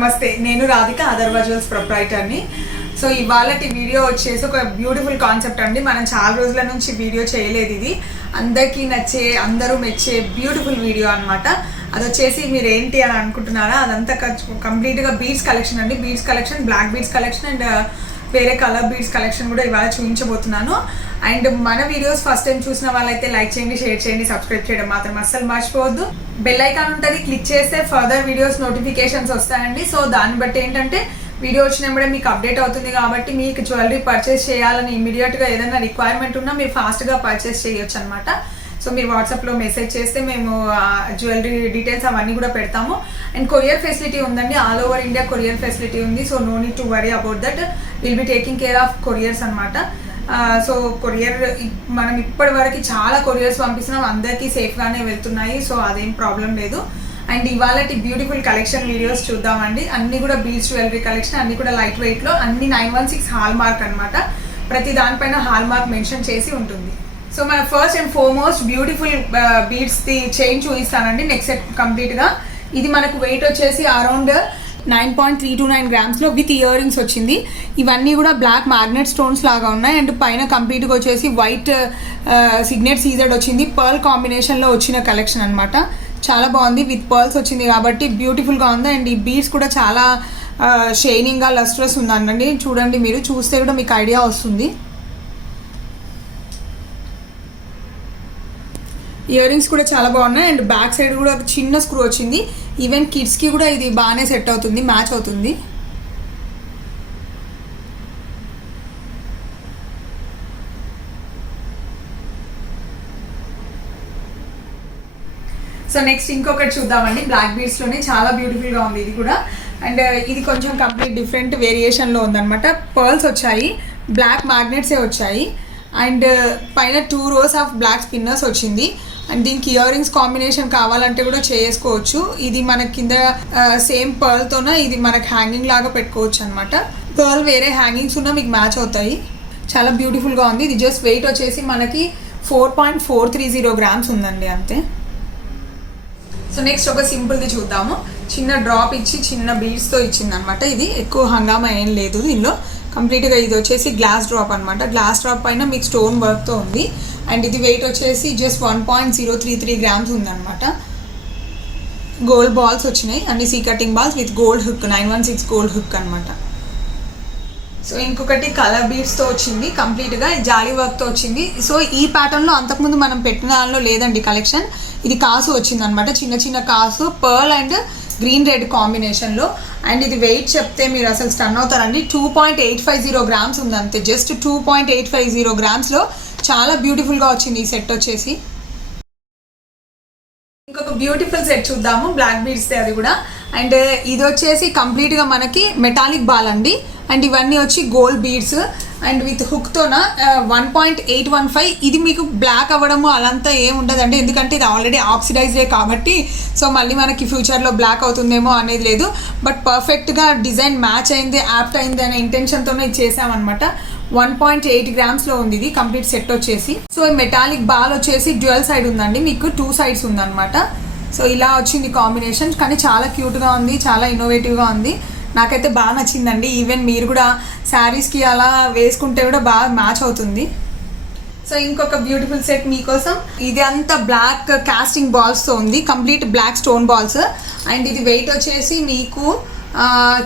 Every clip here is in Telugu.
నమస్తే, నేను రాధిక అదర్వా జ్యువెల్స్ ప్రొప్రైటర్ని. సో ఇవాళటి వీడియో వచ్చేసి ఒక బ్యూటిఫుల్ కాన్సెప్ట్ అండి. మనం చాలా రోజుల నుంచి వీడియో చేయలేదు. ఇది అందరికీ నచ్చే, అందరూ మెచ్చే బ్యూటిఫుల్ వీడియో అనమాట. అది వచ్చేసి మీరు ఏంటి అని అనుకుంటున్నారా, అదంతా కంప్లీట్గా బీడ్స్ కలెక్షన్ అండి. Beads collection, black beads collection and వేరే కలర్ బీడ్స్ కలెక్షన్ కూడా ఇవాళ చూపించబోతున్నాను. అండ్ మన వీడియోస్ ఫస్ట్ టైం చూసిన వాళ్ళైతే లైక్ చేయండి, షేర్ చేయండి, సబ్స్క్రైబ్ చేయడం మాత్రం అస్సలు మర్చిపోవద్దు. బెల్ ఐకాన్ ఉంటుంది, క్లిక్ చేస్తే ఫర్దర్ వీడియోస్ నోటిఫికేషన్స్ వస్తాయండి. సో దాన్ని బట్టి ఏంటంటే వీడియో వచ్చినప్పుడే మీకు అప్డేట్ అవుతుంది. కాబట్టి మీకు జ్యువెలరీ పర్చేస్ చేయాలని ఇమీడియట్గా ఏదైనా రిక్వైర్మెంట్ ఉన్నా మీరు ఫాస్ట్గా పర్చేస్ చేయొచ్చు అనమాట. సో మీరు వాట్సాప్లో మెసేజ్ చేస్తే మేము జ్యువెలరీ డీటెయిల్స్ అవన్నీ కూడా పెడతాము. అండ్ కొరియర్ ఫెసిలిటీ ఉందండి, all over India courier facility ఉంది. So no need to worry about that, will be taking care of couriers అనమాట. సో కొరియర్ మనం ఇప్పటి వరకు చాలా కొరియర్స్ పంపిస్తున్నాం, అందరికీ సేఫ్గానే వెళ్తున్నాయి. సో అదేం ప్రాబ్లం లేదు. అండ్ ఇవాళ బ్యూటిఫుల్ కలెక్షన్ వీడియోస్ చూద్దామండి. అన్ని కూడా బీడ్స్ జ్యువెలరీ కలెక్షన్, అన్ని కూడా లైట్ వెయిట్లో, అన్ని 916 హాల్ మార్క్ అనమాట. ప్రతి దానిపైన హాల్ మార్క్ మెన్షన్ చేసి ఉంటుంది. సో మన ఫస్ట్ అండ్ ఫార్మోస్ట్ బ్యూటిఫుల్ బీడ్స్ది చైన్ చూపిస్తానండి. నెక్స్ట్ సెట్ కంప్లీట్గా ఇది మనకు వెయిట్ వచ్చేసి అరౌండ్ 9.329 గ్రామ్స్లో విత్ ఇయర్ రింగ్స్ వచ్చింది. ఇవన్నీ కూడా బ్లాక్ మ్యాగ్నెట్ స్టోన్స్ లాగా ఉన్నాయి. అండ్ పైన కంప్లీట్గా వచ్చేసి వైట్ సిగ్నెట్ సీజెడ్ వచ్చింది. పర్ల్ కాంబినేషన్లో వచ్చిన కలెక్షన్ అనమాట. చాలా బాగుంది, విత్ పర్ల్స్ వచ్చింది కాబట్టి బ్యూటిఫుల్గా ఉంది. అండ్ ఈ బీడ్స్ కూడా చాలా షైనింగ్గా లస్ట్రస్ ఉందండి. చూడండి, మీరు చూస్తే కూడా మీకు ఐడియా వస్తుంది. ఇయర్ రింగ్స్ కూడా చాలా బాగున్నాయి. అండ్ బ్యాక్ సైడ్ కూడా చిన్న స్క్రూ వచ్చింది. ఈవెన్ కిడ్స్కి కూడా ఇది బాగానే సెట్ అవుతుంది, మ్యాచ్ అవుతుంది. సో నెక్స్ట్ ఇంకొకటి చూద్దామండి. బ్లాక్ బీడ్స్లోనే చాలా బ్యూటిఫుల్గా ఉంది ఇది కూడా. అండ్ ఇది కొంచెం కంప్లీట్ డిఫరెంట్ వేరియేషన్లో ఉందన్నమాట. పర్ల్స్ వచ్చాయి, బ్లాక్ మ్యాగ్నెట్సే వచ్చాయి. అండ్ పైన 2 rows ఆఫ్ బ్లాక్ స్పిన్నర్స్ వచ్చింది. అండ్ దీనికి ఇయర్ రింగ్స్ కాంబినేషన్ కావాలంటే కూడా చేసుకోవచ్చు. ఇది మనకి కింద సేమ్ పర్ల్తోన ఇది మనకి హ్యాంగింగ్ లాగా పెట్టుకోవచ్చు అనమాట. పర్ల్ వేరే హ్యాంగింగ్స్ ఉన్నా మీకు మ్యాచ్ అవుతాయి. చాలా బ్యూటిఫుల్గా ఉంది. ఇది జస్ట్ వెయిట్ వచ్చేసి మనకి 4.430 గ్రామ్స్ ఉందండి, అంతే. సో నెక్స్ట్ ఒక సింపుల్ది చూద్దాము. చిన్న డ్రాప్ ఇచ్చి చిన్న బీడ్స్తో ఇచ్చింది అనమాట. ఇది ఎక్కువ హంగామా ఏం లేదు దీనిలో. కంప్లీట్గా ఇది వచ్చేసి గ్లాస్ డ్రాప్ అనమాట. గ్లాస్ డ్రాప్ పైన మీకు స్టోన్ వర్క్తో ఉంది. అండ్ ఇది వెయిట్ వచ్చేసి జస్ట్ 1.033 గ్రామ్స్ ఉందన్నమాట. గోల్డ్ బాల్స్ వచ్చినాయి, అన్ని సీ cutting balls with gold hook, 916 gold hook అనమాట. సో ఇంకొకటి కలర్ బీడ్స్తో వచ్చింది, కంప్లీట్గా జాలీ వర్క్తో వచ్చింది. సో ఈ ప్యాటర్న్లో అంతకుముందు మనం పెట్టిన దానిలో లేదండి కలెక్షన్. ఇది కాసు వచ్చింది అనమాట, చిన్న చిన్న కాసు, పర్ల్ అండ్ గ్రీన్ రెడ్ కాంబినేషన్లో. అండ్ ఇది వెయిట్ చెప్తే మీరు అసలు స్టన్ అవుతారండి. 2.850 గ్రామ్స్ ఉంది, అంతే. జస్ట్ 2.850 గ్రామ్స్లో చాలా బ్యూటిఫుల్గా వచ్చింది ఈ సెట్ వచ్చేసి. ఇంకొక బ్యూటిఫుల్ సెట్ చూద్దాము, బ్లాక్ బీడ్స్దే అది కూడా. అండ్ ఇది వచ్చేసి కంప్లీట్గా మనకి మెటాలిక్ బాల్ అండి. అండ్ ఇవన్నీ వచ్చి గోల్డ్ బీడ్స్ అండ్ విత్ హుక్తోన 1.815. ఇది మీకు బ్లాక్ అవ్వడము అలంతా ఏం ఉండదండి, ఎందుకంటే ఇది ఆల్రెడీ ఆక్సిడైజ్డే కాబట్టి. సో మళ్ళీ మనకి ఫ్యూచర్లో బ్లాక్ అవుతుందేమో అనేది లేదు. బట్ పర్ఫెక్ట్గా డిజైన్ మ్యాచ్ అయింది, యాప్ట్ అయింది అనే ఇంటెన్షన్తోనే ఇది చేసామన్నమాట. 1.8 గ్రామ్స్లో ఉంది ఇది కంప్లీట్ సెట్ వచ్చేసి. సో ఈ మెటాలిక్ బాల్ వచ్చేసి డ్యూయల్ సైడ్ ఉందండి, మీకు 2 sides ఉందన్నమాట. సో ఇలా వచ్చింది కాంబినేషన్, కానీ చాలా క్యూట్గా ఉంది, చాలా ఇన్నోవేటివ్గా ఉంది. నాకైతే బాగా నచ్చిందండి. ఈవెన్ మీరు కూడా శారీస్కి అలా వేసుకుంటే కూడా బాగా మ్యాచ్ అవుతుంది. సో ఇంకొక బ్యూటిఫుల్ సెట్ మీకోసం. ఇది అంతా బ్లాక్ కాస్టింగ్ బాల్స్తో ఉంది, complete black stone balls. And ఇది వెయిట్ వచ్చేసి మీకు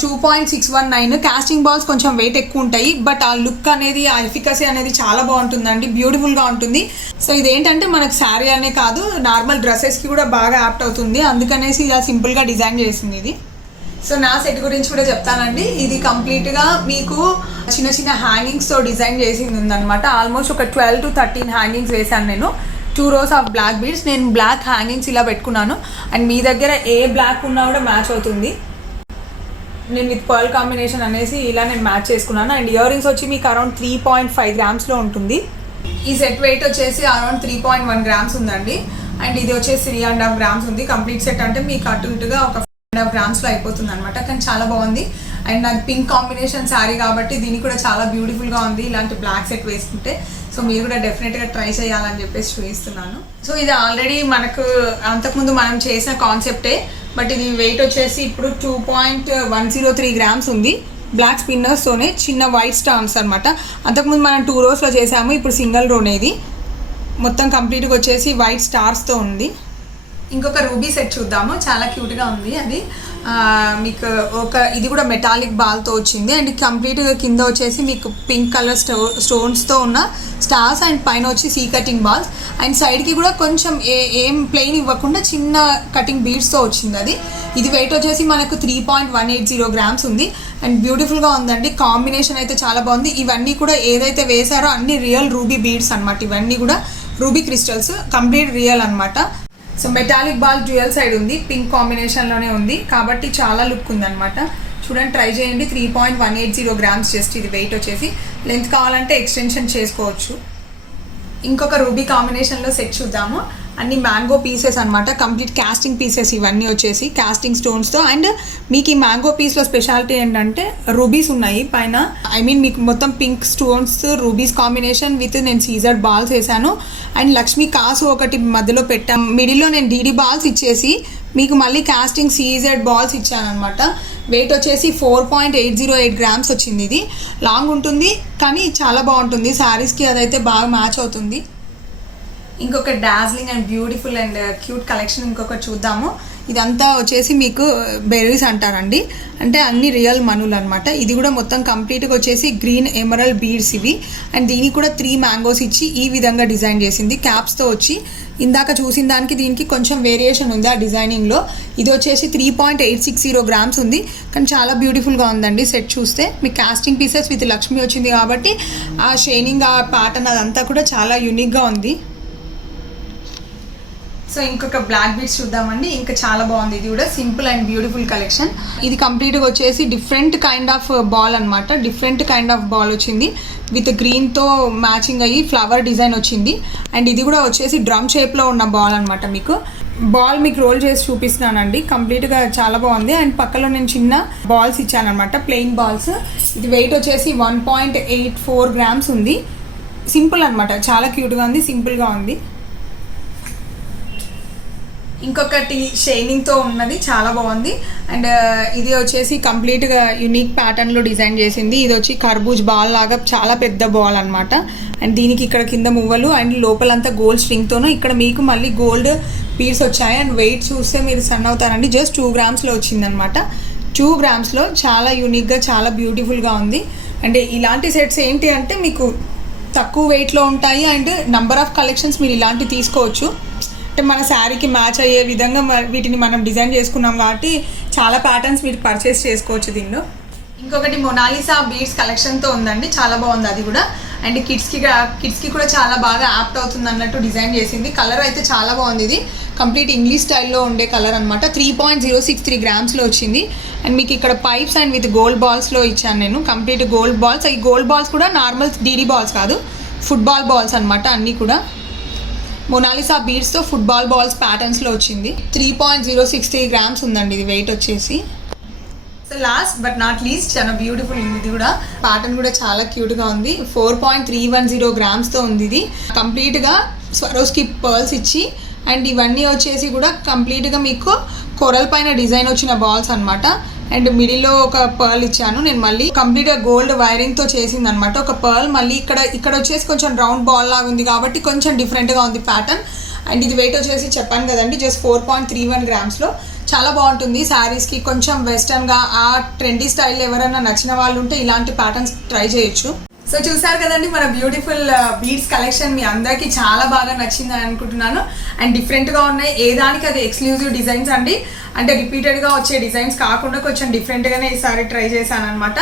2.619. కాస్టింగ్ బాల్స్ కొంచెం వెయిట్ ఎక్కువ ఉంటాయి, బట్ ఆ లుక్ అనేది, ఆ ఎఫికసీ అనేది చాలా బాగుంటుందండి, బ్యూటిఫుల్గా ఉంటుంది. సో ఇదేంటంటే మనకు శారీ అనే కాదు, నార్మల్ డ్రెస్సెస్కి కూడా బాగా యాప్ట్ అవుతుంది. అందుకనేసి ఇలా సింపుల్గా డిజైన్ చేసింది ఇది. సో నా సెట్ గురించి కూడా చెప్తానండి. ఇది కంప్లీట్గా మీకు చిన్న చిన్న హ్యాంగింగ్స్తో డిజైన్ చేసింది ఉందన్నమాట. ఆల్మోస్ట్ ఒక 12 to 13 హ్యాంగింగ్స్ వేసాను నేను. 2 rows ఆఫ్ బ్లాక్ బీడ్స్. నేను బ్లాక్ హ్యాంగింగ్స్ ఇలా పెట్టుకున్నాను. అండ్ మీ దగ్గర ఏ బ్లాక్ ఉన్నా కూడా మ్యాచ్ అవుతుంది. నేను విత్ పర్ల్ కాంబినేషన్ అనేసి ఇలా నేను మ్యాచ్ చేసుకున్నాను. అండ్ ఇయర్ రింగ్స్ వచ్చి మీకు అరౌండ్ 3.5 గ్రామ్స్లో ఉంటుంది. ఈ సెట్ వెయిట్ వచ్చేసి అరౌండ్ 3.1 గ్రామ్స్ ఉందండి. అండ్ ఇది వచ్చేసి 3.5 గ్రామ్స్ ఉంది. కంప్లీట్ సెట్ అంటే మీకు అటు ఇటుగా ఒక 5.5 గ్రామ్స్లో అయిపోతుంది అనమాట. కానీ చాలా బాగుంది. అండ్ అది పింక్ కాంబినేషన్ శారీ కాబట్టి దీనికి కూడా చాలా బ్యూటిఫుల్గా ఉంది. ఇలాంటి బ్లాక్ సెట్ వేసుకుంటే సో మీరు కూడా డెఫినెట్గా ట్రై చేయాలని చెప్పేసి చూపిస్తున్నాను. సో ఇది ఆల్రెడీ మనకు అంతకుముందు మనం చేసిన కాన్సెప్టే, బట్ ఇది వెయిట్ వచ్చేసి ఇప్పుడు 2.103 గ్రామ్స్ ఉంది. బ్లాక్ స్పిన్నర్స్తోనే చిన్న వైట్ స్టాంప్స్ అనమాట. అంతకుముందు మనం 2 రోస్లో చేసాము, ఇప్పుడు సింగిల్ రోనేది మొత్తం కంప్లీట్గా వచ్చేసి వైట్ స్టార్స్తో ఉంది. ఇంకొక రూబీ సెట్ చూద్దాము, చాలా క్యూట్గా ఉంది. అది మీకు ఇది కూడా మెటాలిక్ బాల్తో వచ్చింది అండ్ కంప్లీట్గా కింద వచ్చేసి మీకు పింక్ కలర్ స్టోన్స్తో ఉన్న స్టార్స్ అండ్ పైన వచ్చి సీ కటింగ్ బాల్స్ అండ్ సైడ్కి కూడా కొంచెం ఏం ప్లెయిన్ ఇవ్వకుండా చిన్న కటింగ్ బీడ్స్తో వచ్చింది. ఇది వెయిట్ వచ్చేసి మనకు 3.180 గ్రామ్స్ ఉంది అండ్ బ్యూటిఫుల్గా ఉందండి. కాంబినేషన్ అయితే చాలా బాగుంది. ఇవన్నీ కూడా ఏదైతే వేసారో అన్ని రియల్ రూబీ బీడ్స్ అనమాట. ఇవన్నీ కూడా రూబీ క్రిస్టల్స్ కంప్లీట్ రియల్ అనమాట. So metallic ball dual side ఉంది, పింక్ కాంబినేషన్లోనే ఉంది కాబట్టి చాలా లుక్ ఉందన్నమాట. చూడండి, ట్రై చేయండి. 3.180 గ్రామ్స్ జస్ట్ ఇది వెయిట్ వచ్చేసి. లెంత్ కావాలంటే ఎక్స్టెన్షన్ చేసుకోవచ్చు. ఇంకొక రూబీ కాంబినేషన్లో సెట్ చూద్దాము. అన్ని మ్యాంగో పీసెస్ అనమాట, కంప్లీట్ కాస్టింగ్ పీసెస్ ఇవన్నీ వచ్చేసి కాస్టింగ్ స్టోన్స్తో. అండ్ మీకు ఈ మ్యాంగో పీస్లో స్పెషాలిటీ ఏంటంటే రూబీస్ ఉన్నాయి పైన. మీకు మొత్తం pink stones rubies combination with నేను సీజర్డ్ బాల్స్ వేసాను అండ్ లక్ష్మీ కాసు ఒకటి మధ్యలో పెట్టాను. మిడిల్లో నేను డీడీ బాల్స్ ఇచ్చేసి మీకు మళ్ళీ కాస్టింగ్ సీజర్డ్ బాల్స్ ఇచ్చాను అనమాట. వెయిట్ వచ్చేసి 4.808 గ్రామ్స్ వచ్చింది. ఇది లాంగ్ ఉంటుంది కానీ చాలా బాగుంటుంది, శారీస్కి అదైతే బాగా మ్యాచ్ అవుతుంది. ఇంకొక Darjeeling and beautiful and cute collection ఇంకొకటి చూద్దాము. ఇదంతా వచ్చేసి మీకు బెర్రీస్ అంటారండి, అంటే అన్ని రియల్ మనులు అనమాట. ఇది కూడా మొత్తం కంప్లీట్గా వచ్చేసి గ్రీన్ ఎమరల్ బీడ్స్ ఇవి అండ్ దీనికి కూడా 3 మ్యాంగోస్ ఇచ్చి ఈ విధంగా డిజైన్ చేసింది క్యాప్స్తో వచ్చి. ఇందాక చూసిన దానికి దీనికి కొంచెం వేరియేషన్ ఉంది ఆ డిజైనింగ్లో. ఇది వచ్చేసి 3.860 గ్రామ్స్ ఉంది కానీ చాలా బ్యూటిఫుల్గా ఉందండి. సెట్ చూస్తే మీకు కాస్టింగ్ పీసెస్ విత్ లక్ష్మి వచ్చింది కాబట్టి ఆ షైనింగ్ ఆ ప్యాటర్న్ అదంతా కూడా చాలా యూనిక్గా ఉంది. సో ఇంకొక బ్లాక్ బీడ్స్ చూద్దామండి. ఇంకా చాలా బాగుంది. ఇది కూడా సింపుల్ అండ్ బ్యూటిఫుల్ కలెక్షన్. ఇది కంప్లీట్గా వచ్చేసి డిఫరెంట్ కైండ్ ఆఫ్ బాల్ అనమాట. డిఫరెంట్ కైండ్ ఆఫ్ బాల్ వచ్చింది విత్ గ్రీన్తో మ్యాచింగ్ అయ్యి ఫ్లవర్ డిజైన్ వచ్చింది అండ్ ఇది కూడా వచ్చేసి డ్రమ్ షేప్లో ఉన్న బాల్ అనమాట. మీకు బాల్ మీకు రోల్ చేసి చూపిస్తున్నానండి. కంప్లీట్గా చాలా బాగుంది అండ్ పక్కలో నేను చిన్న బాల్స్ ఇచ్చాను అనమాట, ప్లెయిన్ బాల్స్. ఇది వెయిట్ వచ్చేసి 1.84 గ్రామ్స్ ఉంది. సింపుల్ అనమాట, చాలా క్యూట్గా ఉంది, సింపుల్గా ఉంది. ఇంకొకటి షైనింగ్తో ఉన్నది, చాలా బాగుంది అండ్ ఇది వచ్చేసి కంప్లీట్గా యూనిక్ ప్యాటర్న్లో డిజైన్ చేసింది. ఇది వచ్చి కర్బూజ్ బాల్ లాగా చాలా పెద్ద బాల్ అనమాట అండ్ దీనికి ఇక్కడ కింద మువ్వలు అండ్ లోపలంతా గోల్డ్ స్ట్రింగ్తోనూ ఇక్కడ మీకు మళ్ళీ గోల్డ్ పీస్ వచ్చాయి అండ్ వెయిట్ చూస్తే మీరు సన్ అవుతారండి. జస్ట్ 2 గ్రామ్స్లో వచ్చిందనమాట. 2 గ్రామ్స్లో చాలా యూనిక్గా చాలా బ్యూటిఫుల్గా ఉంది. అంటే ఇలాంటి సెట్స్ ఏంటి అంటే మీకు తక్కువ వెయిట్లో ఉంటాయి అండ్ నంబర్ ఆఫ్ కలెక్షన్స్ మీరు ఇలాంటివి తీసుకోవచ్చు. అంటే మన శారీకి మ్యాచ్ అయ్యే విధంగా వీటిని మనం డిజైన్ చేసుకున్నాం కాబట్టి చాలా ప్యాటర్న్స్ మీరు పర్చేస్ చేసుకోవచ్చు దీనిలో. ఇంకొకటి మొనాలిసా బీడ్స్ కలెక్షన్తో ఉందండి, చాలా బాగుంది అది కూడా. అండ్ కిడ్స్కి కూడా చాలా బాగా యాప్ట్ అవుతుంది అన్నట్టు డిజైన్ చేసింది. కలర్ అయితే చాలా బాగుంది. ఇది కంప్లీట్ ఇంగ్లీష్ స్టైల్లో ఉండే కలర్ అనమాట. 3.063 గ్రామ్స్లో వచ్చింది అండ్ మీకు ఇక్కడ పైప్స్ అండ్ విత్ గోల్డ్ బాల్స్లో ఇచ్చాను నేను. Complete gold balls. ఈ గోల్డ్ బాల్స్ కూడా నార్మల్ డీడీ బాల్స్ కాదు, ఫుట్బాల్ బాల్స్ అనమాట. అన్నీ కూడా మొనాలిసా బీడ్స్తో ఫుట్బాల్ బాల్స్ ప్యాటర్న్స్లో వచ్చింది. 3.063 గ్రామ్స్ ఉందండి ఇది వెయిట్ వచ్చేసి. So last but not least చాలా బ్యూటిఫుల్ ఉంది. ఇది కూడా ప్యాటర్న్ కూడా చాలా క్యూట్గా ఉంది. 4.310 గ్రామ్స్తో ఉంది. ఇది కంప్లీట్గా స్వరోస్కి పర్ల్స్ ఇచ్చి అండ్ ఇవన్నీ వచ్చేసి కూడా కంప్లీట్గా మీకు కొరల్ పైన డిజైన్ వచ్చిన బాల్స్ అనమాట. అండ్ మిడిల్లో ఒక పర్ల్ ఇచ్చాను నేను. మళ్ళీ కంప్లీట్గా గోల్డ్ వైరింగ్తో చేసింది అనమాట ఒక పర్ల్. మళ్ళీ ఇక్కడ వచ్చేసి కొంచెం రౌండ్ బాల్ లాగా ఉంది కాబట్టి కొంచెం డిఫరెంట్గా ఉంది ప్యాటర్న్. అండ్ ఇది వెయిట్ వచ్చేసి చెప్పాను కదండి జస్ట్ 4.31 గ్రామ్స్లో. చాలా బాగుంటుంది శారీస్కి. కొంచెం వెస్టర్న్గా ఆ ట్రెండీ స్టైల్ ఎవరైనా నచ్చిన వాళ్ళు ఉంటే ఇలాంటి ప్యాటర్న్స్ ట్రై చేయొచ్చు. సో చూసారు కదండి మన బ్యూటిఫుల్ బీడ్స్ కలెక్షన్. మీ అందరికీ చాలా బాగా నచ్చిందని అనుకుంటున్నాను. అండ్ డిఫరెంట్గా ఉన్నాయి, ఏ దానికి అది ఎక్స్క్లూజివ్ డిజైన్స్ అండి. అంటే రిపీటెడ్గా వచ్చే డిజైన్స్ కాకుండా కొంచెం డిఫరెంట్గానే ఈసారి ట్రై చేశాను అనమాట.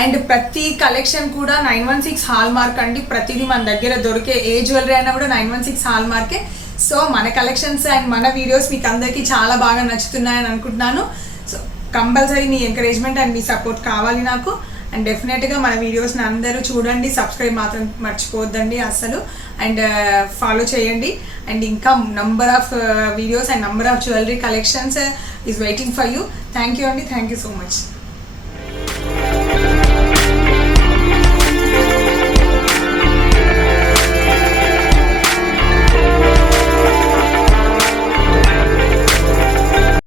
అండ్ ప్రతి కలెక్షన్ కూడా 916 హాల్ మార్క్ అండి. ప్రతిదీ మన దగ్గర దొరికే ఏ జ్యువెలరీ అయినా కూడా 916 హాల్ మార్కే. సో మన కలెక్షన్స్ అండ్ మన వీడియోస్ మీకు అందరికీ చాలా బాగా నచ్చుతున్నాయని అనుకుంటున్నాను. So compulsory me encouragement and me support కావాలి నాకు. అండ్ డెఫినెట్గా మన వీడియోస్ని అందరూ చూడండి, సబ్స్క్రైబ్ మాత్రం మర్చిపోవద్దండి అసలు. అండ్ ఫాలో చేయండి. అండ్ ఇంకా number of videos and number of jewellery collections is waiting for you. Thank you అండి, థ్యాంక్ యూ సో మచ్.